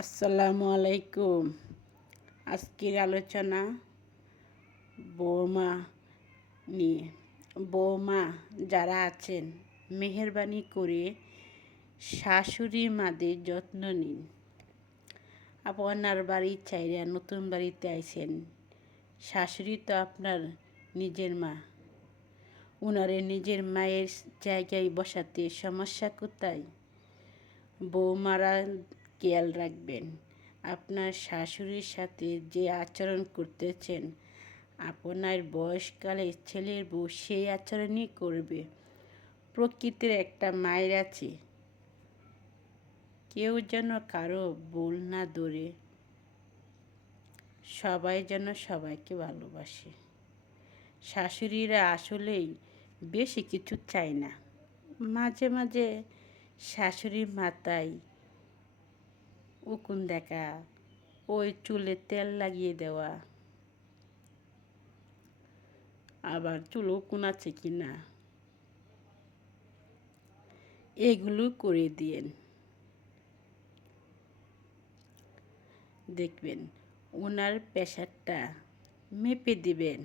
আসসালামু আলাইকুম। আজকের আলোচনা বৌমা নিয়ে। বৌমা যারা আছেন, মেহেরবানি করে শাশুড়ি মাদের যত্ন নিন। আপনার বাড়ি চাইরা নতুন বাড়িতে আইছেন, শাশুড়ি তো আপনার নিজের মা। উনারে নিজের মায়ের জায়গায় বসাতে সমস্যা কোথায়? বৌমারা খেয়াল রাখবেন, আপনার শাশুড়ির সাথে যে আচরণ করতেছেন, আপনার বয়সকালে ছেলের বউ সেই আচরণই করবে। প্রকৃতির একটা মায়ের আছে, কেউ যেন কারো ভুল না ধরে, সবাই যেন সবাইকে ভালোবাসে। শাশুড়িরা আসলেই বেশি কিছু চায় না, মাঝে মাঝে শাশুড়ির মাথায় উকুন দেখা, ওই চুলে তেল লাগিয়ে দেওয়া, আবার চুল উকুন আছে কি না এগুলো করে দিয়েন। দেখবেন ওনার প্রেশারটা মেপে দিবেন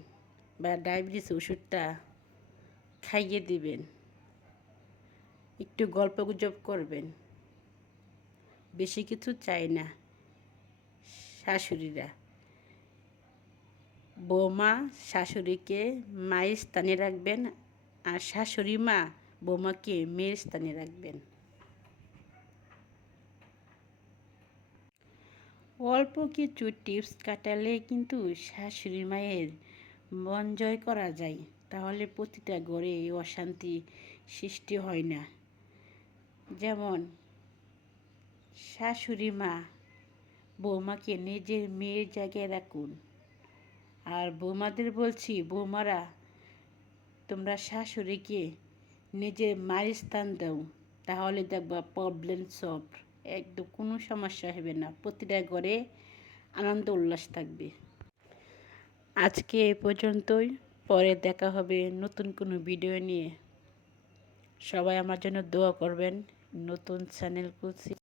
বা ডায়াবেটিস ওষুধটা খাইয়ে দিবেন। একটু গল্প গুজব করবেন, বেশি কিছু চাই না শাশুড়িরা। বৌমা শাশুড়িকে মায়ের স্থানে রাখবেন, আর শাশুড়ি মা বৌমাকে মেয়ের স্থানে রাখবেন। অল্প কিছু টিপস কাটালে কিন্তু শাশুড়ি মায়ের মন জয় করা যায়। তাহলে প্রতিটা ঘরে অশান্তি সৃষ্টি হয় না। যেমন শাশুড়ি মা বৌমাকে নিজের মেয়ের জায়গায় রাখুন। আর বৌমাদের বলছি, বৌমারা তোমরা শাশুড়িকে নিজের মায়ের স্থান দাও, তাহলে দেখবা প্রবলেম সলভ। একদম কোনো সমস্যা হবে না, প্রতিটা ঘরে আনন্দ উল্লাস থাকবে। আজকে এ পর্যন্তই, পরে দেখা হবে নতুন কোনো ভিডিও নিয়ে। সবাই আমার জন্য দোয়া করবেন। নতুন চ্যানেল খুলছি।